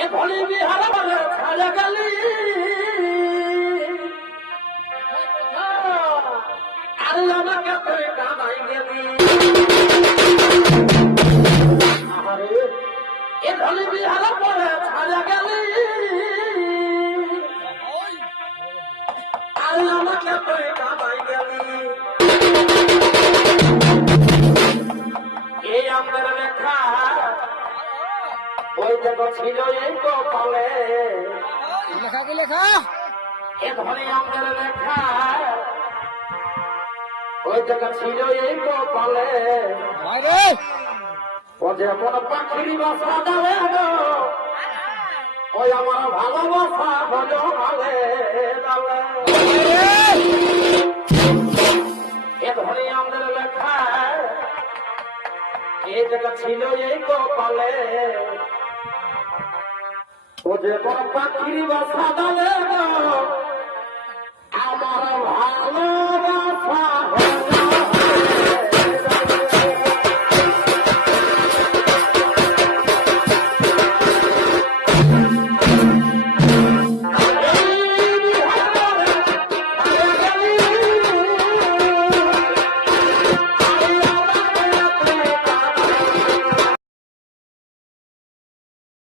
এ ধলি বিহার বলে ছাড়া গেলি আরে আমাকে তুই কামাই গেলি আরে এ ধলি বিহার বলে ছাড়া গেলি আরে আমাকে তুই কামাই গেলি এই আমাদের লেখা ওই দেখো ছিল এই কপালে লেখা কি লেখা এ ধরে আমাদের লেখা ওই দেখো ছিল এই কপালে রে ও যেমন পাখির বাসা দেবে গো ওই আমার ভালোবাসা হলো ভালে ডালে এ ধরে আমাদের লেখা এই দেখো ছিল এই কপালে ও যে কোন পাখির বাসা দেবে গো